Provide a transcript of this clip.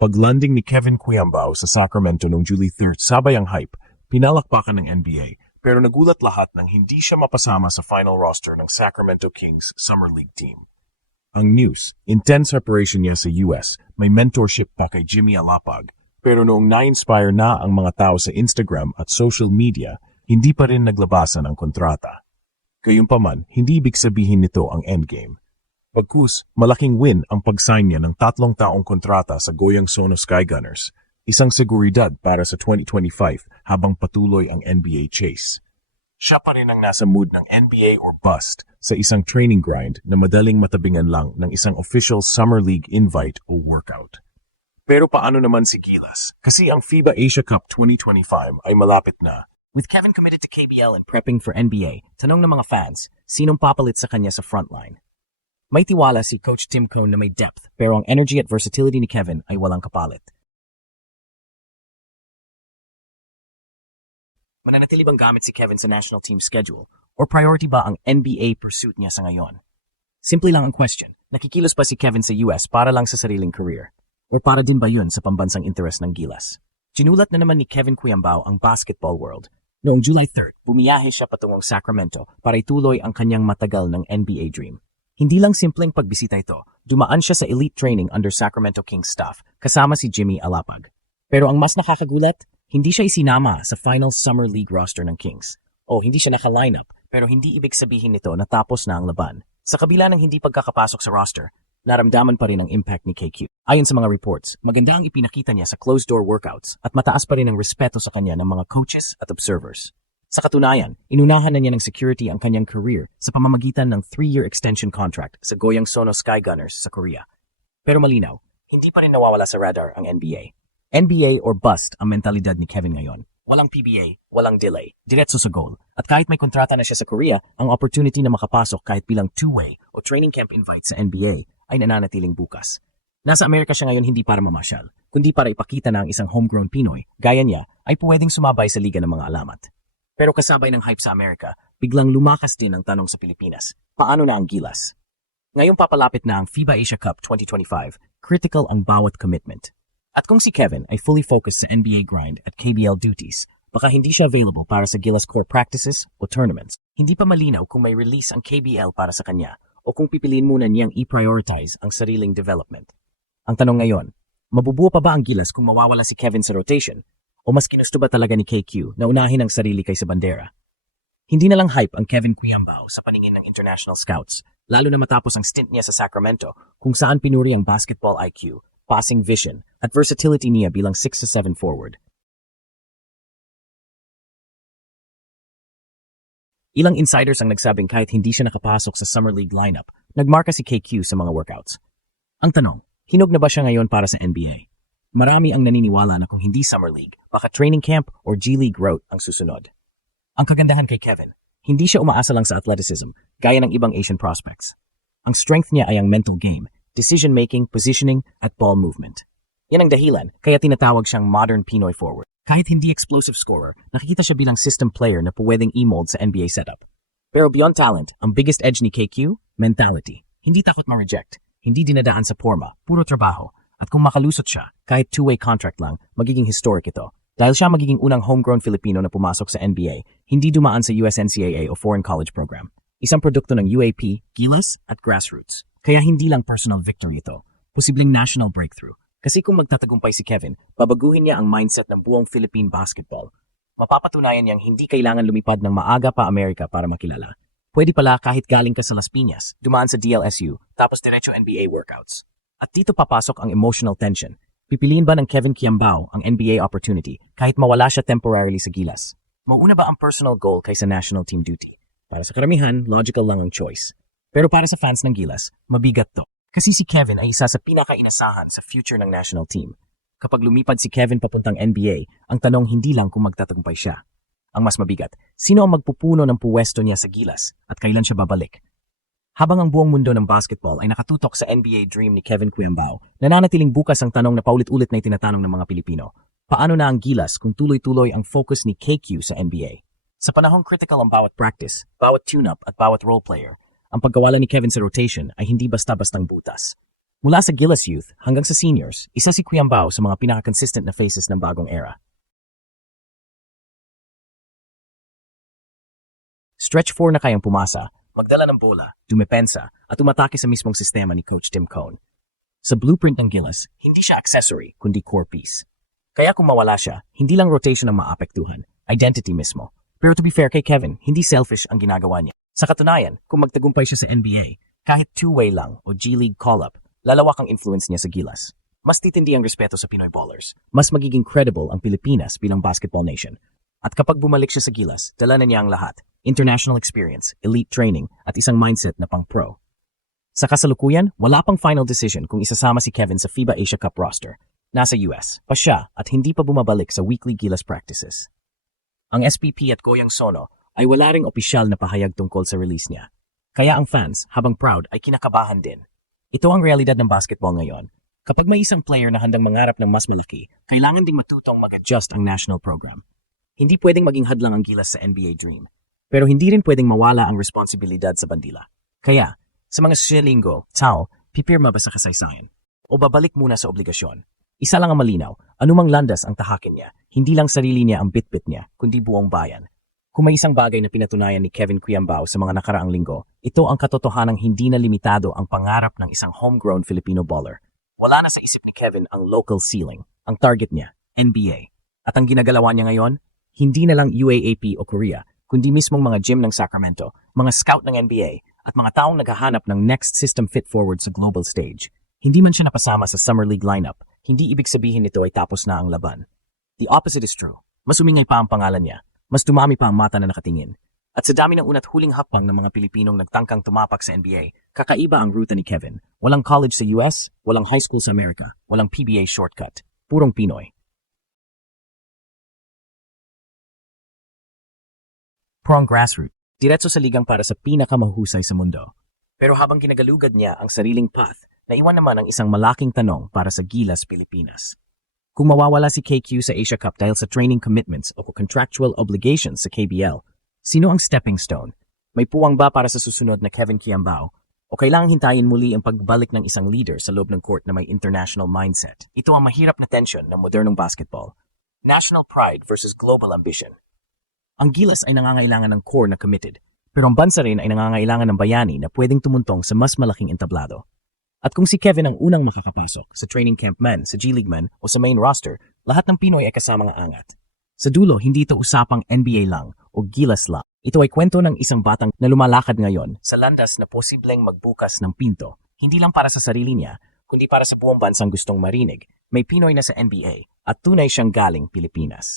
Paglanding ni Kevin Quiambao sa Sacramento noong July 3, sabay ang hype, pinalakpakan ng NBA, pero nagulat lahat nang hindi siya mapasama sa final roster ng Sacramento Kings Summer League team. Ang news, intense preparation niya sa US, may mentorship pa kay Jimmy Alapag, pero noong na-inspire na ang mga tao sa Instagram at social media, hindi pa rin naglabasan ang kontrata. Gayunpaman, hindi ibig sabihin nito ang endgame. Pagkus, malaking win ang pag-sign niya ng 3 taong kontrata sa Goyang Sono Skygunners, isang seguridad para sa 2025 habang patuloy ang NBA chase. Siya pa rin ang nasa mood ng NBA or bust sa isang training grind na madaling matabingan lang ng isang official Summer League invite o workout. Pero paano naman si Gilas? Kasi ang FIBA Asia Cup 2025 ay malapit na. With Kevin committed to KBL and prepping for NBA, tanong ng mga fans, sinong papalit sa kanya sa frontline? May tiwala si Coach Tim Cone na may depth, pero ang energy at versatility ni Kevin ay walang kapalit. Mananatili bang gamit si Kevin sa national team schedule? Or priority ba ang NBA pursuit niya sa ngayon? Simple lang ang question, nakikilos ba si Kevin sa US para lang sa sariling career? Or para din ba yun sa pambansang interes ng Gilas? Sinulat na naman ni Kevin Quiambao ang basketball world. Noong July 3, bumiyahe siya patungong Sacramento para ituloy ang kanyang matagal ng NBA dream. Hindi lang simpleng pagbisita ito, dumaan siya sa elite training under Sacramento Kings staff kasama si Jimmy Alapag. Pero ang mas nakakagulat, hindi siya isinama sa final Summer League roster ng Kings. O hindi siya naka-lineup, pero hindi ibig sabihin nito na tapos na ang laban. Sa kabila ng hindi pagkakapasok sa roster, naramdaman pa rin ang impact ni KQ. Ayon sa mga reports, maganda ang ipinakita niya sa closed-door workouts at mataas pa rin ang respeto sa kanya ng mga coaches at observers. Sa katunayan, inunahan na niya ng security ang kanyang career sa pamamagitan ng 3-year extension contract sa Goyang Sono Skygunners sa Korea. Pero malinaw, hindi pa rin nawawala sa radar ang NBA. NBA or bust ang mentalidad ni Kevin ngayon. Walang PBA, walang delay, diretso sa goal. At kahit may kontrata na siya sa Korea, ang opportunity na makapasok kahit bilang two-way o training camp invite sa NBA ay nananatiling bukas. Nasa Amerika siya ngayon hindi para mamasyal, kundi para ipakita na ang isang homegrown Pinoy, gaya niya, ay pwedeng sumabay sa liga ng mga alamat. Pero kasabay ng hype sa Amerika, biglang lumakas din ang tanong sa Pilipinas, paano na ang Gilas? Ngayong papalapit na ang FIBA Asia Cup 2025, critical ang bawat commitment. At kung si Kevin ay fully focused sa NBA grind at KBL duties, baka hindi siya available para sa Gilas core practices o tournaments. Hindi pa malinaw kung may release ang KBL para sa kanya o kung pipiliin muna niyang i-prioritize ang sariling development. Ang tanong ngayon, mabubuo pa ba ang Gilas kung mawawala si Kevin sa rotation? O mas ginusto ba talaga ni KQ na unahin ang sarili kaysa bandera? Hindi na lang hype ang Kevin Quiambao sa paningin ng international scouts, lalo na matapos ang stint niya sa Sacramento kung saan pinuri ang basketball IQ, passing vision, at versatility niya bilang 6-7 forward. Ilang insiders ang nagsabing kahit hindi siya nakapasok sa Summer League lineup, nagmarka si KQ sa mga workouts. Ang tanong, hinog na ba siya ngayon para sa NBA? Marami ang naniniwala na kung hindi Summer League, baka training camp or G-League route ang susunod. Ang kagandahan kay Kevin, hindi siya umaasa lang sa athleticism, gaya ng ibang Asian prospects. Ang strength niya ay ang mental game, decision-making, positioning, at ball movement. Yan ang dahilan, kaya tinatawag siyang modern Pinoy forward. Kahit hindi explosive scorer, nakikita siya bilang system player na pwedeng i-mold sa NBA setup. Pero beyond talent, ang biggest edge ni KQ, mentality. Hindi takot ma-reject, hindi dinadaan sa porma, puro trabaho. At kung makalusot siya, kahit two-way contract lang, magiging historic ito. Dahil siya magiging unang homegrown Filipino na pumasok sa NBA, hindi dumaan sa USNCAA o foreign college program. Isang produkto ng UAP, Gilas, at grassroots. Kaya hindi lang personal victory ito, posibleng national breakthrough. Kasi kung magtatagumpay si Kevin, babaguhin niya ang mindset ng buong Philippine basketball. Mapapatunayan niyang hindi kailangan lumipad ng maaga pa Amerika para makilala. Pwede pala kahit galing ka sa Las Piñas, dumaan sa DLSU, tapos diretso NBA workouts. At dito papasok ang emotional tension. Pipiliin ba ng Kevin Quiambao ang NBA opportunity kahit mawala siya temporarily sa Gilas? Mauna ba ang personal goal kaysa national team duty? Para sa karamihan, logical lang ang choice. Pero para sa fans ng Gilas, mabigat to. Kasi si Kevin ay isa sa pinaka-inasahan sa future ng national team. Kapag lumipad si Kevin papuntang NBA, ang tanong hindi lang kung magtatagumpay siya. Ang mas mabigat, sino ang magpupuno ng puwesto niya sa Gilas at kailan siya babalik? Habang ang buong mundo ng basketball ay nakatutok sa NBA dream ni Kevin Quiambao, nananatiling bukas ang tanong na paulit-ulit na itinatanong ng mga Pilipino. Paano na ang Gilas kung tuloy-tuloy ang focus ni KQ sa NBA? Sa panahong critical ang bawat practice, bawat tune-up at bawat role player, ang pagkawala ni Kevin sa rotation ay hindi basta-bastang butas. Mula sa Gilas Youth hanggang sa seniors, isa si Cuyambao sa mga pinaka-consistent na faces ng bagong era. Stretch 4 na kayang pumasa, magdala ng bola, dumepensa, at umatake sa mismong sistema ni Coach Tim Cone. Sa blueprint ng Gilas, hindi siya accessory kundi core piece. Kaya kung mawala siya, hindi lang rotation ang maapektuhan, identity mismo. Pero to be fair kay Kevin, hindi selfish ang ginagawa niya. Sa katunayan, kung magtagumpay siya sa NBA, kahit two-way lang o G-League call-up, lalawak ang influence niya sa Gilas. Mas titindi ang respeto sa Pinoy ballers. Mas magiging credible ang Pilipinas bilang basketball nation. At kapag bumalik siya sa Gilas, dala na niya ang lahat. International experience, elite training, at isang mindset na pang-pro. Sa kasalukuyan, wala pang final decision kung isasama si Kevin sa FIBA Asia Cup roster. Nasa US pa siya at hindi pa bumabalik sa weekly Gilas practices. Ang SPP at Goyang Sono ay wala ring opisyal na pahayag tungkol sa release niya. Kaya ang fans, habang proud, ay kinakabahan din. Ito ang realidad ng basketball ngayon. Kapag may isang player na handang mangarap ng mas malaki, kailangan ding matutong mag-adjust ang national program. Hindi pwedeng maging hadlang ang Gilas sa NBA dream. Pero hindi rin pwedeng mawala ang responsibilidad sa bandila. Kaya, sa mga silingo, pipirma ba sa kasaysayan? O babalik muna sa obligasyon? Isa lang ang malinaw, anumang landas ang tahakin niya, hindi lang sarili niya ang bitbit niya, kundi buong bayan. Kung may isang bagay na pinatunayan ni Kevin Cuyambao sa mga nakaraang linggo, ito ang katotohanang hindi na limitado ang pangarap ng isang homegrown Filipino baller. Wala na sa isip ni Kevin ang local ceiling, ang target niya, NBA. At ang ginagalawa niya ngayon, hindi na lang UAAP o Korea, kundi mismong mga gym ng Sacramento, mga scout ng NBA, at mga taong naghahanap ng next system fit forward sa global stage. Hindi man siya napasama sa Summer League lineup, hindi ibig sabihin nito ay tapos na ang laban. The opposite is true. Mas umingay pa ang pangalan niya, mas dumami pa ang mata na nakatingin. At sa dami ng una't huling hakbang ng mga Pilipinong nagtangkang tumapak sa NBA, kakaiba ang ruta ni Kevin. Walang college sa US, walang high school sa Amerika, walang PBA shortcut. Purong Pinoy. Prong grassroots, diretso sa ligang para sa pinakamahusay sa mundo. Pero habang ginagalugad niya ang sariling path, naiwan naman ang isang malaking tanong para sa Gilas Pilipinas. Kung mawawala si KQ sa Asia Cup dahil sa training commitments o contractual obligations sa KBL, sino ang stepping stone? May puwang ba para sa susunod na Kevin Cuyambao? O kailangang hintayin muli ang pagbalik ng isang leader sa loob ng court na may international mindset? Ito ang mahirap na tension ng modernong basketball. National pride versus global ambition. Ang Gilas ay nangangailangan ng core na committed, pero ang bansa rin ay nangangailangan ng bayani na pwedeng tumuntong sa mas malaking entablado. At kung si Kevin ang unang makakapasok sa training camp man, sa G-League man o sa main roster, lahat ng Pinoy ay kasamang angat. Sa dulo, hindi ito usapang NBA lang o Gilas lang. Ito ay kwento ng isang batang na lumalakad ngayon sa landas na posibleng magbukas ng pinto, hindi lang para sa sarili niya, kundi para sa buong bansang gustong marinig. May Pinoy na sa NBA at tunay siyang galing Pilipinas.